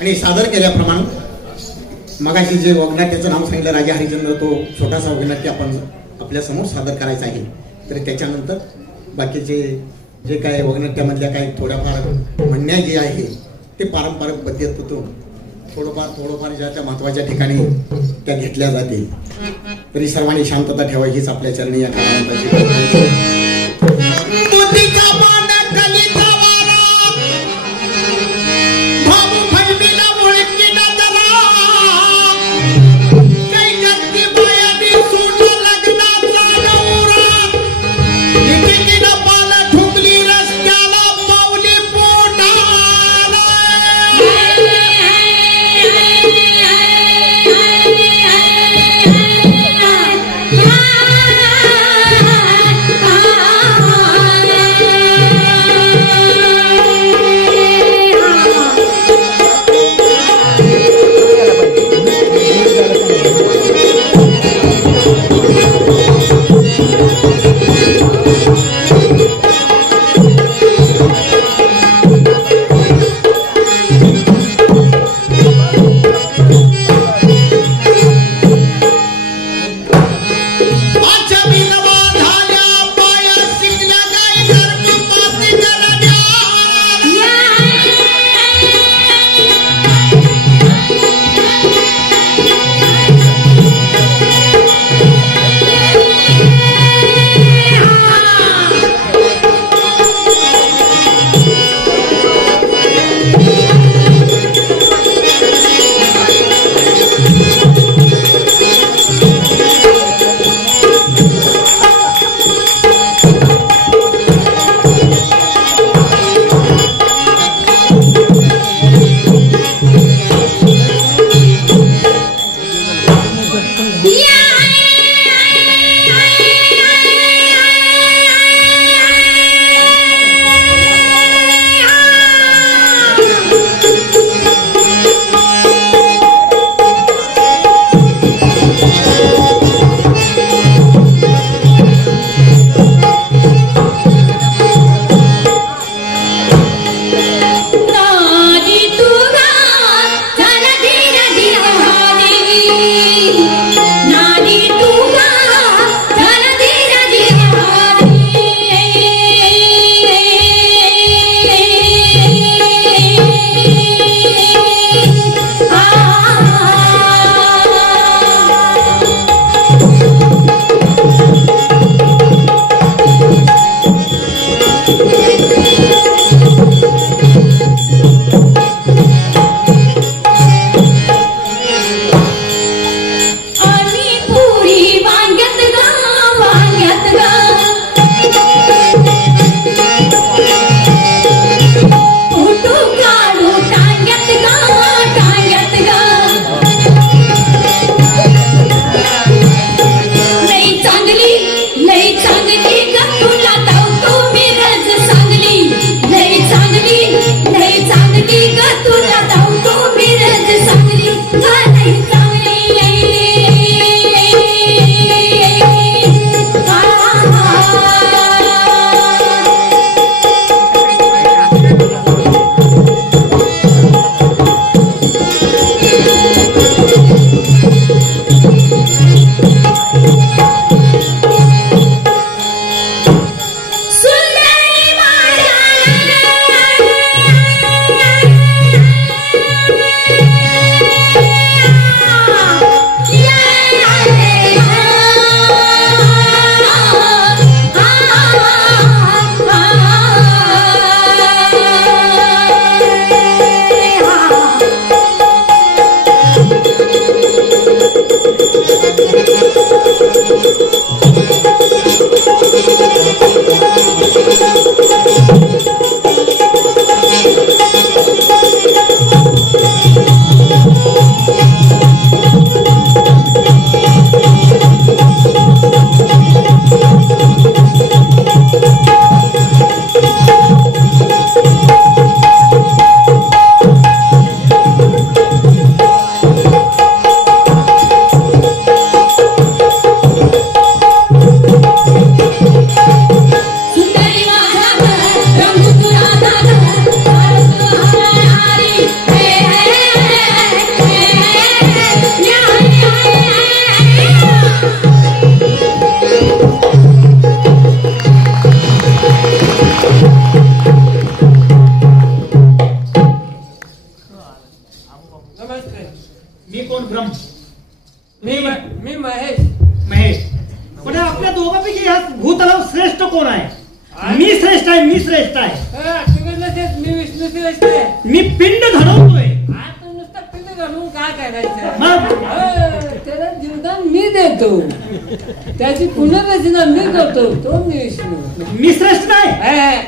आणि सादर केल्याप्रमाणे मगाशी जे वगनाट्याचं नाव सांगितलं राजा हरिश्चंद्र, तो छोटासा वगनाट्य आपण आपल्या समोर सादर करायचा आहे. तर त्याच्यानंतर बाकीचे जे काय वगनाट्यामधल्या काही थोड्याफार म्हणण्या जे आहे ते पारंपरिक पद्धतीतून थोडंफार ज्या त्या महत्वाच्या ठिकाणी त्या घेतल्या जातील. तरी सर्वांनी शांतता ठेवायचीच आपल्या चरणी या कामाची. Ah श्रेष्ठ आहे? मी पिंड घडवतोय. आता नुसतं पिंड घालून काय करायचं? मग त्याला जीवदान मी देतो, त्याची पुनर्रचना मी करतो. तो मी विष्णू. मी श्रेष्ठ नाही,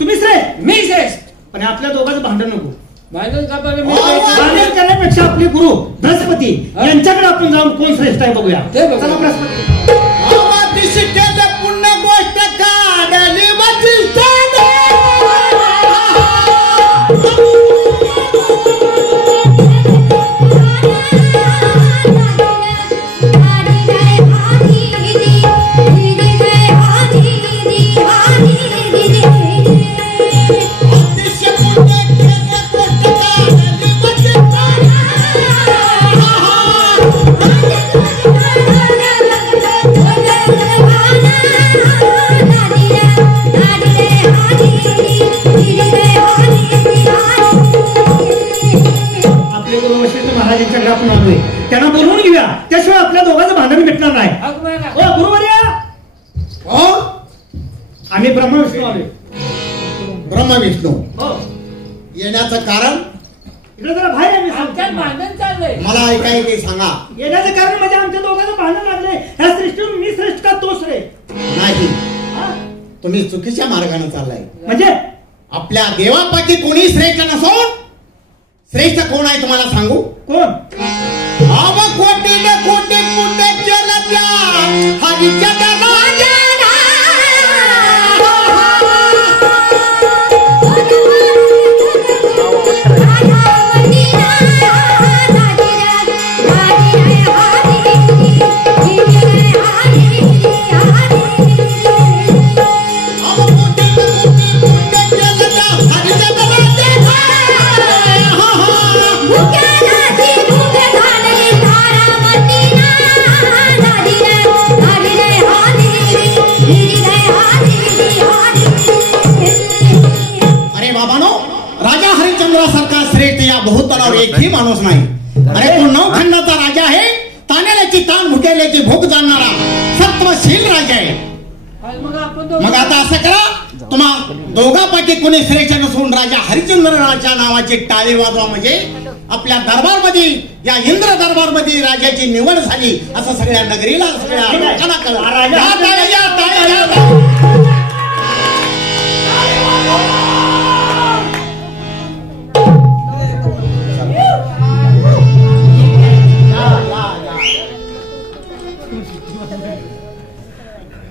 तुम्ही श्रेष्ठ, मी श्रेष्ठ. पण आपल्या दोघांचं भांडण नको. भांडण का बरं? मी भांडण करण्यापेक्षा आपले गुरु बृहस्पती यांच्याकडे आपण जाऊन कोण श्रेष्ठ आहे बघूया. ते बघू. चला बृहस्पती. पुण्य गोष्ट काढली वचिष्ठ महाराजांच्याकडे आपण आलोय, त्यांना बोलवून घेऊया. त्याशिवाय आपल्या दोघांचं भांडण मिटणार नाही. ओ गुरुवर्या, हो आम्ही ब्रह्मा विष्णू आलोय. ब्रह्मा विष्णू हो, येण्याचं कारण इकडे जरा बाहेर आहे. मी सांगतो. आमच्यात भांडण चाललंय. मला ऐकाय सांगा. येण्याचं कारण म्हणजे आमच्या दोघांचं भांडण लागलंय. ह्या सृष्टीवर मी श्रेष्ठ का तो श्रेष्ठ? नाही, हा? तुम्ही चुकीच्या मार्गाने चाललाय. म्हणजे आपल्या देवापैकी कोणी श्रेष्ठ नसून श्रेष्ठ कोण आहे तुम्हाला सांगू? कोण? आव कोटीने कोटी पुण्य केलं त्या हरीच्या राजा. बहुतलावर एकही माणूस नाही. अरे तो नवखंडाचा राजा आहे, ताण्याची ताण भुकेल्याची भूक जाणणारा सत्वशील राजा आहे. मग आता असं करा, तुम्हा दोघांपैकी कोणी श्रेष्ठ नसून राजा हरिश्चंद्राच्या नावाची टाळी वाजवा, म्हणजे आपल्या दरबारमध्ये, या इंद्र दरबारमध्ये राजाची निवड झाली असं सगळ्या नगरीला, सगळ्या लोकांना कळलं.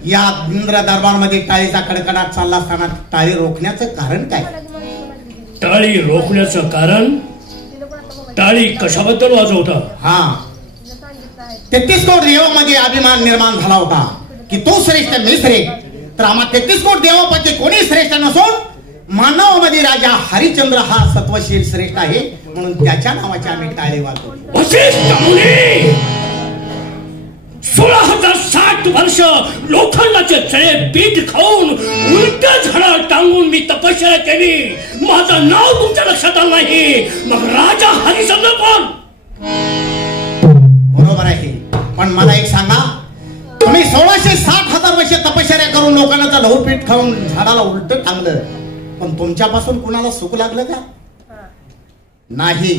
या इंद्र दरबारमध्ये टाळीचा कडकडाट चालला असताना टाळी रोखण्याचं कारण काय? टाळी रोखण्याचं कारण, टाळी कशाबद्दल वाजवता? हा, 33 कोटी देवामध्ये अभिमान निर्माण झाला होता की तो श्रेष्ठ मी श्रेष्ठ. तर आम्हा 33 कोटी देवापैकी कोणी श्रेष्ठ नसून मानवामध्ये राजा हरिश्चंद्र हा सत्वशील श्रेष्ठ आहे, म्हणून त्याच्या नावाची आम्ही टाळी वाजवतो. 16,060 वर्ष लोखंडाचे चळे पीठ खाऊन उलट झाडा टांगून मी तपश्चर्या केली. माझं नाव तुमच्या लक्षात आलं नाही. मग राजा हरिश्चंद्र कोण? बरोबर आहे, पण मला एक सांगा, तुम्ही 1660,000 वर्ष तपश्चर्या करून लोकांना लहू पीठ खाऊन झाडाला उलट टांगलं, पण तुमच्यापासून कुणाला सुख लागलं का? नाही.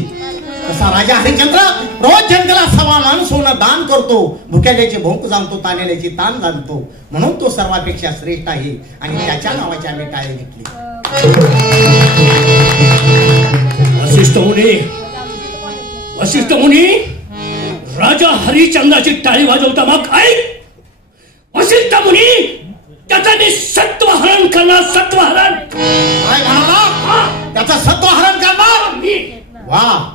तसा राजा हरिश्चंद्र रोज जनतेला सवामान सोनं दान करतो, भुक्याल्याची भूक जाणतो, तानेल्याची ताण जाणतो, म्हणून तो सर्वापेक्षा श्रेष्ठ आहे आणि त्याच्या नावाची आम्ही टाळी घेतली. वसिष्ठ मुनी राजा हरिश्चंद्राची टाळी वाजवता. मग ऐक वसिष्ठ मुनी, त्याचा सत्वहरण करणार. सत्वहरण काय म्हणाला? त्याचं सत्वहरण करणार? वा,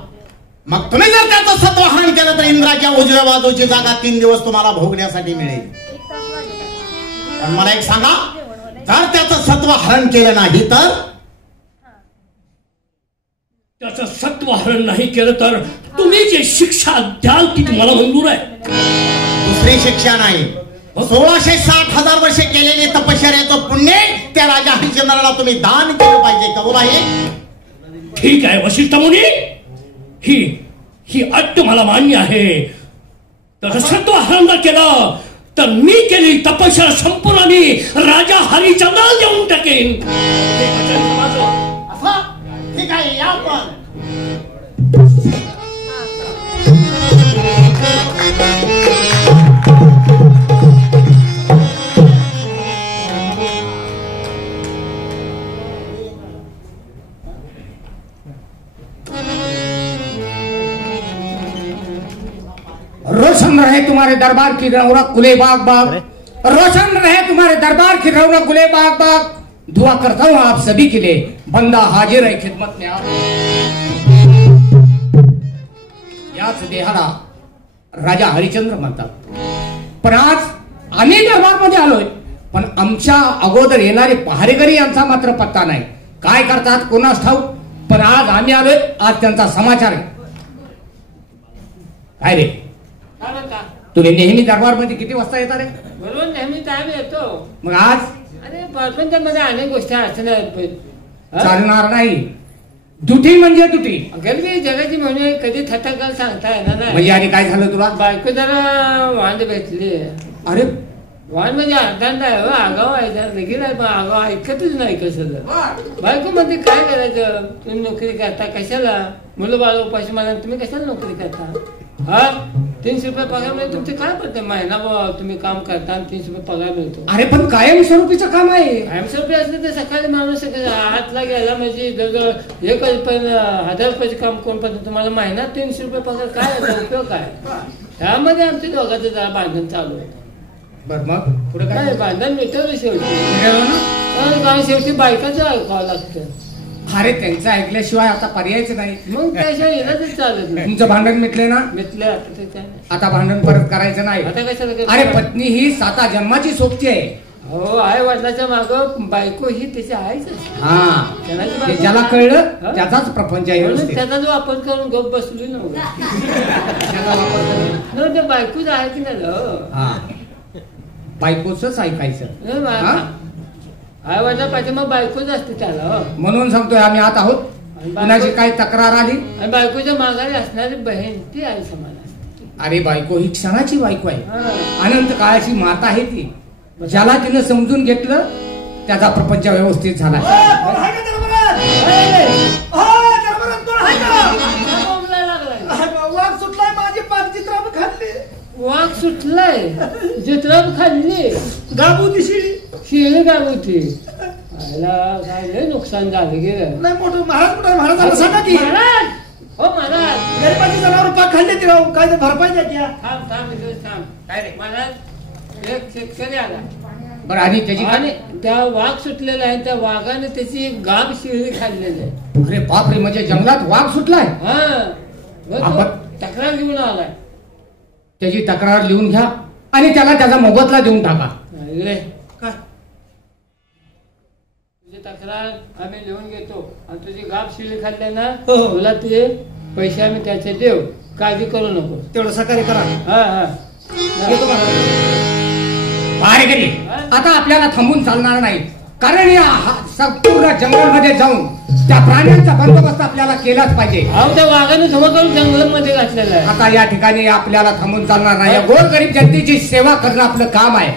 मग तुम्ही जर त्याचं सत्वहरण केलं तर इंद्राच्या उजव्या बाजूची जागा 3 दिवस तुम्हाला भोगण्यासाठी मिळेल. पण मला एक सांगा, जर त्याचं सत्वहरण केलं नाही तर? त्याचं सत्वहरण नाही केलं तर तुम्ही जे शिक्षा द्याल ती तुम्हाला मंजूर आहे? दुसरी शिक्षा नाही. 1660,000 वर्षे केलेले तपश्चर्याचं पुण्य त्या राजा हरिश्चंद्राला तुम्ही दान केलं पाहिजे. कबूल आहे? ठीक आहे वसिष्ठ मुनी, ही अट मला मान्य आहे. त्याचं सत्वहरण जर केलं तर मी केली तपश्चर्या संपूर्ण मी राजा हरिश्चंद्राला देऊन टाकेन. ठीक आहे या पण. रोशन रहे तुम्हारे दरबार की रौनक गुले बाग बाग, रोशन रहे तुम्हारे दरबार की रौनक गुले बाग बाग. दुआ करता हूँ आप सभी के लिए, बंदा हाजिर है खिदमत में आप. याच देहाला राजा हरिश्चंद्र म्हणतात. पण आज आम्ही दरबारमध्ये आलोय, पण आमच्या अगोदर येणारे पहारेकरी यांचा मात्र पत्ता नाही. काय करतात कोणास ठाऊक, पण आज आम्ही आलोय, आज त्यांचा समाचार आहे. काय रे, तुम्ही नेहमी दरबारमध्ये किती वाजता येता रे? बरोबर, नेहमी टाइम येतो. मग आज? अरे प्रपंचामध्ये अनेक गोष्टी असतात, चालणार नाही. दुटी म्हणजे दुटी. गरबी जगाची म्हणजे कधी थटकल सांगता येणार नाही. म्हणजे आणि काय झालं तुला? बायको जरा वांद भेटली. अरे वाण म्हणजे अर्धांत आहे, आगाव आहे, जरा लगेच आहे, पण आगाव ऐकतच नाही कसं. बायको मध्ये काय करायचं, तुम्ही नोकरी करता कशाला, मुलं बाळ उपाशी मला तुम्ही कशाला नोकरी करता? हा 300 रुपये पगार मिळतो, तुमचे काय पडते महिना तुम्ही काम करता आणि 300 रुपये पगार मिळतो. अरे पण कायमस्वरूपीचं काम आहे. कायमस्वरूपी असलं तर सकाळी माणूस हातला गेला म्हणजे जवळजवळ 1000 रुपयाचे काम कोण पडतं, तुम्हाला महिना 300 रुपये पगार, काय याचा उपयोग काय? त्यामध्ये आमच्या दोघांचं जरा भांडण चालू होतं. बर मग पुढे काय भांडण मिटवलं शेवटी, शेवटी बायकाचं ऐकावं लागतं. अरे त्यांचं ऐकल्याशिवाय आता पर्यायच नाही. मग त्याशिवाय येणारच चालत नाही. तुमचं भांडण मिटले ना? मिटले. आता भांडण परत करायचं नाही. आता कशाला? अरे पत्नी ही 7 जन्माची सोबती आहे. हो, आई वडिलाच्या माग बायको ही त्याची आईच असते. हा, ज्याला कळलं त्याचाच प्रपंच आहे. त्याचा जो वापर करून गप बसली नव्हतं, ते बायकोच आहे की नाही. बायकोच ऐकायचं. आई वडिला पाहिजे मग बायकोच असते त्याला. म्हणून सांगतोय आम्ही आत आहोत. कुणाची काय तक्रार आली? आणि बायकोच्या माघारी असणारी बहीण ती आई समान असते. अरे बायको ही क्षणाची बायको आहे, अनंत काळाची माता आहे ती. ज्याला तिनं समजून घेतलं त्याचा प्रपंच व्यवस्थित झाला. वाघ सुटलाय, माझी पाच चित्राब खाल्ली. वाघ सुटलाय, चित्राब खाल्ली, गाबूती शिळी, शिळी गाबूती. काय लय नुकसान झालं गेलं. नाही मोठं महाराज कुठं, महाराजांना सांगा की. महाराज, हो महाराज, गरीबाची जनावर पाक खाल्ले ती राहू, काय तर भरपाई द्या क्या. थांब काय रे महाराज, एक शेतकरी आला. बरं, आणि त्याची आणि त्या वाघ सुटलेला आहे, त्या वाघाने त्याची एक गाब शिळी खाल्लेली आहे. अरे बापरे, म्हणजे जंगलात वाघ सुटलाय. हा, तक्रार घेऊन आलाय. त्याची तक्रार लिहून घ्या आणि त्याला त्याचा मोबदला देऊन टाका. काय तुझी तक्रार आम्ही लिहून घेतो आणि तुझी गाब शिळी खाल्ले ना, तुला ते पैसे आम्ही त्याचे देऊ, काळजी करू नको. तेवढं सहकार्य करा. हा पहारेकरी, आता आपल्याला थांबून चालणार नाही, कारण या संपूर्ण जंगलमध्ये जाऊन त्या प्राण्यांचा बंदोबस्त आपल्याला केलाच पाहिजे. त्या वाघाने जमा करून जंगलामध्ये घातलेला आहे. आता या ठिकाणी आपल्याला थांबून चालणार नाही. गोरगरीब जनतेची सेवा करणं आपलं काम आहे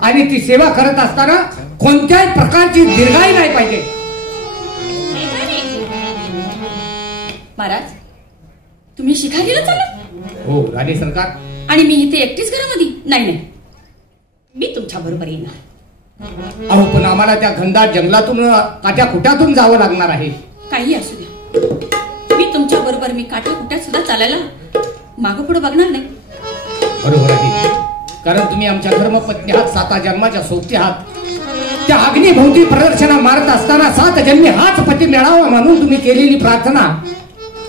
आणि ती सेवा करत असताना कोणत्याही प्रकारची दीर्घाई नाही पाहिजे. महाराज, तुम्ही शिकारीला चालत? हो राणी सरकार. आणि मी इथे एकटीच घरामध्ये? नाही, मी तुमच्या बरोबर येणार. अहो, पण आम्हाला त्या घनदाट जंगलातून काट्या कुट्यातून जावं लागणार आहे. काही असू द्या, मी तुमच्या बरोबर मी काट्या कुट्यात सुद्धा चालायला मागं पुढे बघणार नाही. बरोबर आहे, कारण तुम्ही आमच्या धर्मपत्नी आहात, 7 जन्माच्या सोबती आहात. त्या अग्निभोवती प्रदर्शना मारत असताना 7 जन्मी हाच पती मिळावा म्हणून तुम्ही केलेली प्रार्थना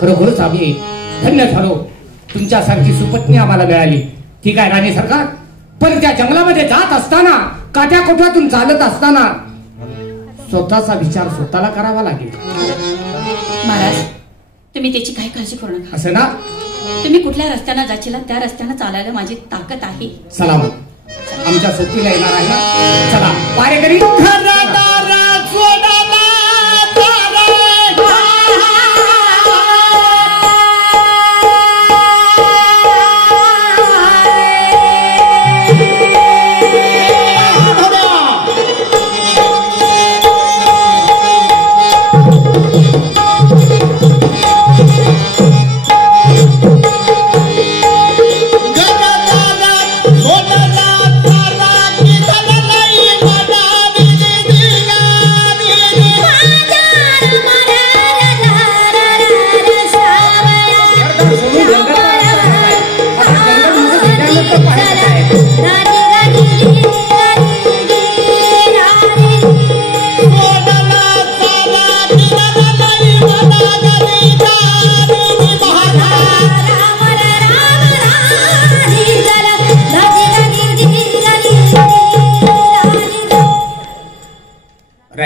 खरोखरच आम्ही धन्य झालो. तुमच्यासारखी सुपत्नी आम्हाला मिळाली. ठीक आहे राणी सरकार, पण त्या जंगलामध्ये जात असताना, काट्या कोठ्यातून चालत असताना स्वतःचा विचार स्वतःला करावा लागेल. महाराज, तुम्ही त्याची काही काळजी करू नका. असं ना? तुम्ही कुठल्या रस्त्याने जाचीला त्या रस्त्याने चालायला माझी ताकद आहे. चला मग, आमच्या सोबतीला येणार आहे ना? चला पहारेकरी.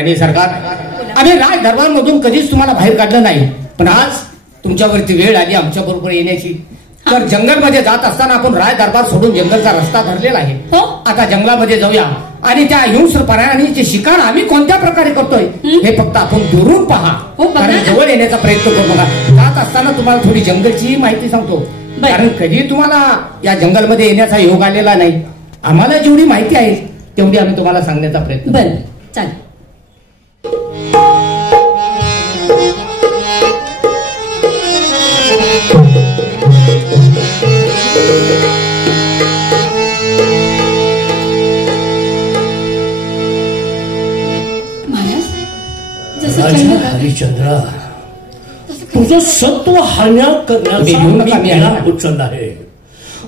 राणी सरकार, आम्ही राज दरबार मधून कधीच तुम्हाला बाहेर काढलं नाही, पण आज तुमच्यावरती वेळ आली आमच्या बरोबर येण्याची. तर जंगलमध्ये जात असताना आपण राज दरबार सोडून जंगलचा रस्ता धरलेला आहे. हो. आता जंगलामध्ये जाऊया आणि त्या हिंस्र प्राण्यांचे शिकार आम्ही कोणत्या प्रकारे करतोय हे फक्त आपण दुरून पहा. हो, बघा कारण ना. जवळ येण्याचा प्रयत्न करू नका. जात असताना तुम्हाला थोडी जंगलची माहिती सांगतो, कारण कधी तुम्हाला या जंगलमध्ये येण्याचा योग आलेला नाही. आम्हाला जेवढी माहिती आहे तेवढी आम्ही तुम्हाला सांगण्याचा प्रयत्न करू. बरं चालेल. महाराज जसं राजा चंद्र- हरिश्चंद्रा, तुझं सत्व हरण्या तुम्ही येऊ करण्याचा नका, मी मी आहे केला ना. उचलला आहे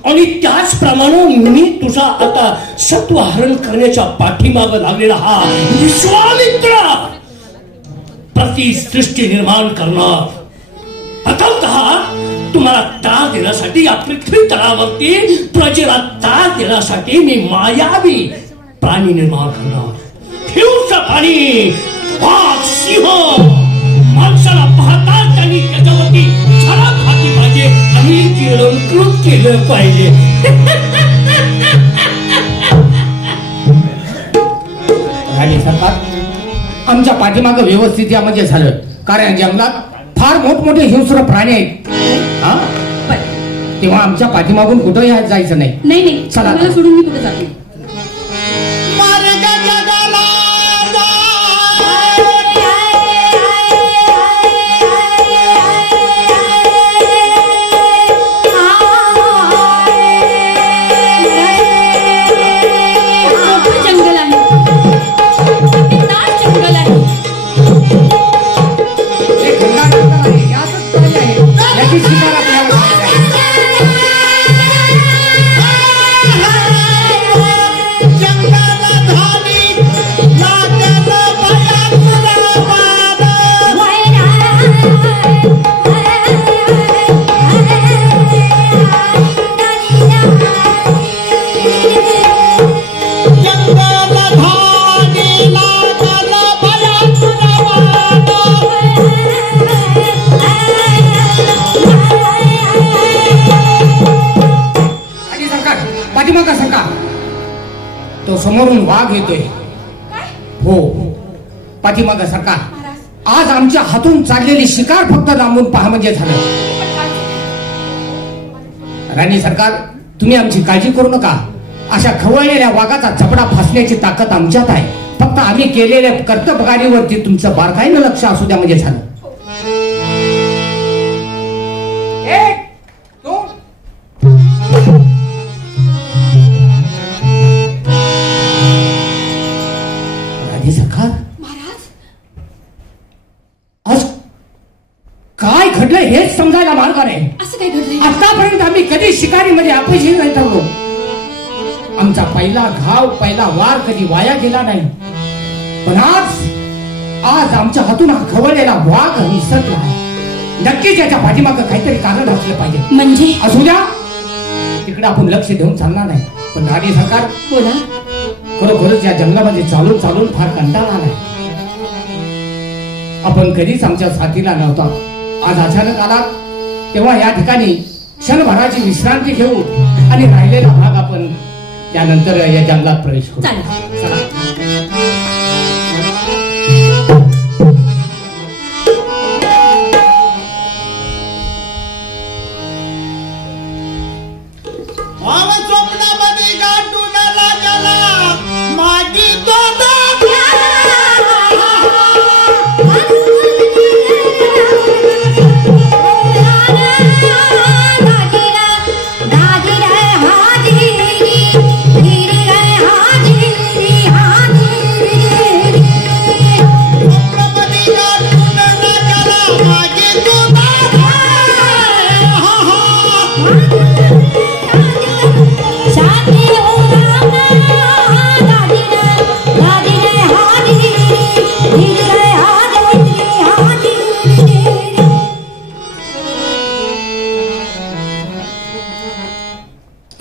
आणि त्याचप्रमाणे मी तुझा आता सत्व हरण करण्याच्या पाठीमागे लागलेला हा विश्वामित्र प्रतिसृष्टी निर्माण करणार. प्रथमतः तुम्हाला त्रास देण्यासाठी या पृथ्वी तळावरती प्रजेला त्रास देण्यासाठी मी मायावी प्राणी निर्माण करणार. हिंस्र प्राणी, वाघ, सिंह, माणसाला पाहता त्यांनी त्याच्यावरती छडा खाती पाहिजे आणि गिळंकृत केलं पाहिजे. राणी सरकार, आमच्या पाठीमागं व्यवस्थित या म्हणजे झालं, कारण जंगलात फार मोठमोठे हिंस्र प्राणी आहेत. हा, बरं. तेव्हा आमच्या पाठीमागून कुठं जायचं नाही. नाही नाही चला. मला सोडून मी कुठे जाते. जंगल आहे, दाट जंगल आहे. हे खंडार जंगल आहे, यातच प्राणी आहे. याची शिकार आपल्याला करायची आहे. आणि सरकार, पाठीमागा सरकार, तो समोरून वाघ येतोय. हो, पाठीमागा सरकार. आज आमच्या हातून चाललेली शिकार फक्त लांबून पहा म्हणजे झालं. राणी सरकार, तुम्ही आमची काळजी करू नका. अशा खवळलेल्या वाघाचा जबडा फासण्याची ताकद आमच्यात आहे. फक्त आम्ही केलेल्या कर्तबगारीवरती तुमचं बारकाईनं लक्ष असू द्या म्हणजे झालं. एक, दोन. राणी सरकार, महाराज आज काय घडलं हेच समजायला मार्ग नाही. असं काय घडलंय? आतापर्यंत आम्ही कधी शिकारीमध्ये अपयशी नाही ठरलो. आमचा पहिला घाव, पहिला वार कधी वाया गेला नाही. पण आज आमच्या हातून हा खवळलेला वाघ निसटला आहे. नक्कीच याच्या पाठीमागं काहीतरी कारण असलं पाहिजे. म्हणजे असू द्या, तिकडे आपण लक्ष देऊन चालणार नाही. पण राणी सरकार, बोला. खरोखरच या जंगलामध्ये चालून चालून फार कंटाळा आलाय. आपण कधीच आमच्या साथीला नव्हता. आज अचानक आलात, तेव्हा या ठिकाणी क्षणभराची विश्रांती घेऊ आणि राहिलेला भाग आपण त्यानंतर या जंगलात प्रवेश करू. चालेल. चला. स्वप्नामध्ये गाठून लागला मागी तो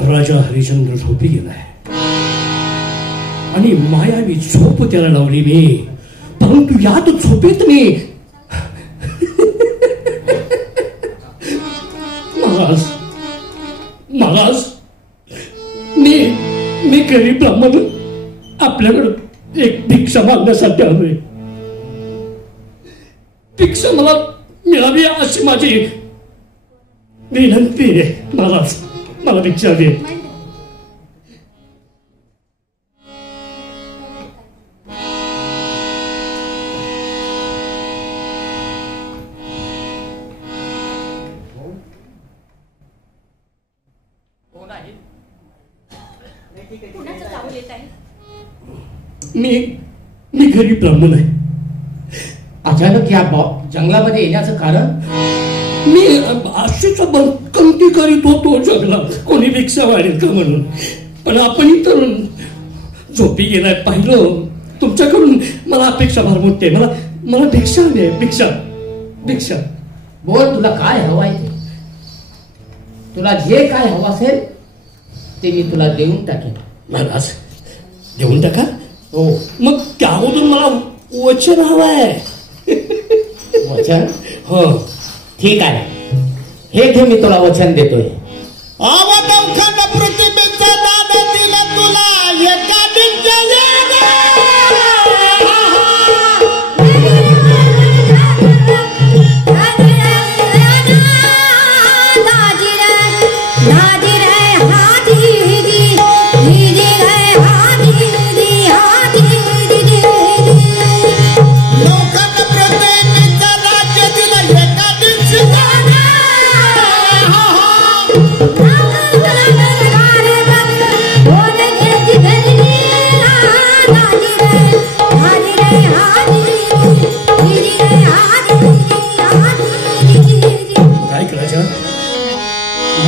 राजा हरिश्चंद्र झोपी गेलाय आणि मायावी झोप त्याला लावली मी. परंतु यात झोपेत मी महाराज महाराज मी गरीब ब्राह्मण आपल्याकडे एक भिक्षा मागण्यासाठी आलोय. भिक्षा मला मिळावी अशी माझी विनंती आहे. महाराज मला भिक्षा दे. मी गरीब ब्राह्मण आहे. अचानक या जंगलामध्ये येण्याचं कारण? मी अशीच बंदकंती करीत होतो जंगलात, कोणी भिक्षा वाढेल का म्हणून. पण आपण तर झोपी गेलाय पाहिलं. तुमच्याकडून मला अपेक्षा फार मोठी आहे. मला भिक्षा हवी आहे. भिक्षा बोल, तुला काय हवं आहे ते. तुला जे काय हवं असेल ते मी तुला देऊन टाकेन. महाराज देऊन टाका. हो. मग त्यामधून मला वचन हवं आहे. वचन? हो. ठीक आहे, हे घे, मी तुला वचन देतोय. अवधौखंड प्रतिमेचा दान दिला तुला एका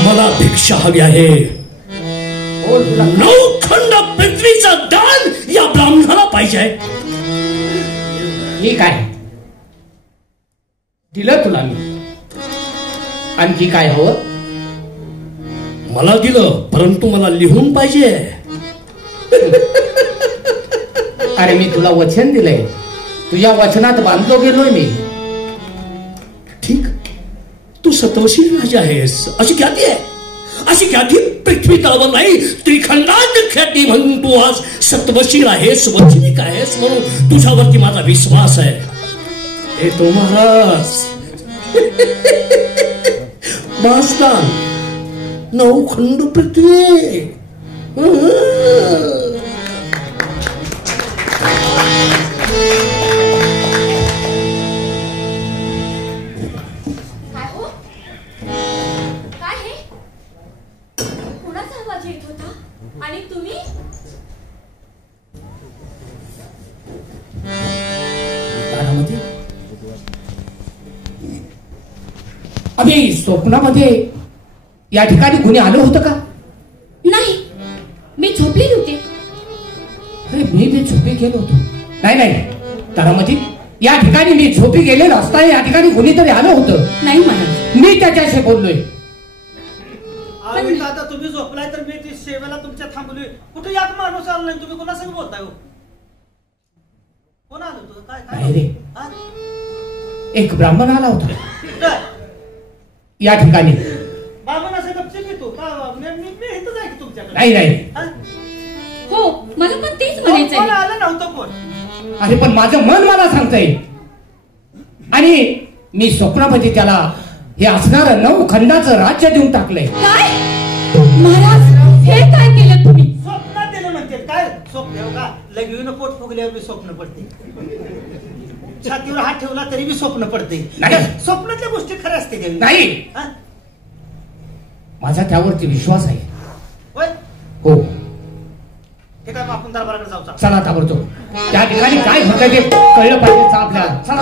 मला भिक्षा हवी आहे. नौखंड पृथ्वीचं दान या ब्राह्मणाला पाहिजे. ठीक आहे, दिलं तुला मी. आणखी काय हवं? मला दिलं, परंतु मला लिहून पाहिजे. अरे मी तुला वचन दिलंय, तुझ्या वचनात बांधलो गेलोय मी. ठीक, तू सत्वशील राजा आहेस अशी ख्याती आहे. अशी ख्याती पृथ्वी तळावर नाही, त्रिखंडात ख्याती म्हणून तू आज सत्वशील आहेस, वचनिक आहेस, म्हणून तुझ्यावरती माझा विश्वास आहे. हे तो महाराज बासदान नौखंड पृथ्वी. आणि तुम्ही? अभि स्वप्नामध्ये या ठिकाणी कुणी आलं होतं का? नाही, मी झोपलेली होते. अरे मी बी झोपी गेलो होतो. नाही तारामती, या ठिकाणी मी झोपी गेलेलो असता या ठिकाणी कुणीतरी आलं होतं. नाही मला, मी त्याच्याशी बोललोय. आता तुम्ही झोपलाय तर मी ती सेवेला तुमच्या थांबलोय. कुठे यात माणूस आला नाही, तुम्ही कोणासंग बोलताय? कोण आलं होतं? काय रे, एक ब्राह्मण आला होता या ठिकाणी. ब्राह्मण असं गपचिप येतो का? मी इथं जाय की तुमच्याकडे. नाही. हो, मला पण तेच म्हणायचं आहे. आलं नव्हतं कोण. अरे पण माझं मन मला सांगतंय. आणि मी स्वप्नामध्ये त्याला हे असणारं 9 खंडाचं राज्य देऊन टाकलंय. काय महाराज, हे काय केलं तुम्ही? स्वप्नात दिलं म्हणते. काय स्वप्न का? लगीन पोट फुगल्यावर बी स्वप्न पडते, छातीवर हात ठेवला तरी बी स्वप्न पडते. स्वप्नातल्या गोष्टी खऱ्या असते नाही. माझा त्यावरती विश्वास आहे. होय. हो. हे काय आपण दरबाराकडे जाऊ. चला ताबडतोब त्या ठिकाणी काय होतं ते कळलं पाहिजे आपल्याला. चला.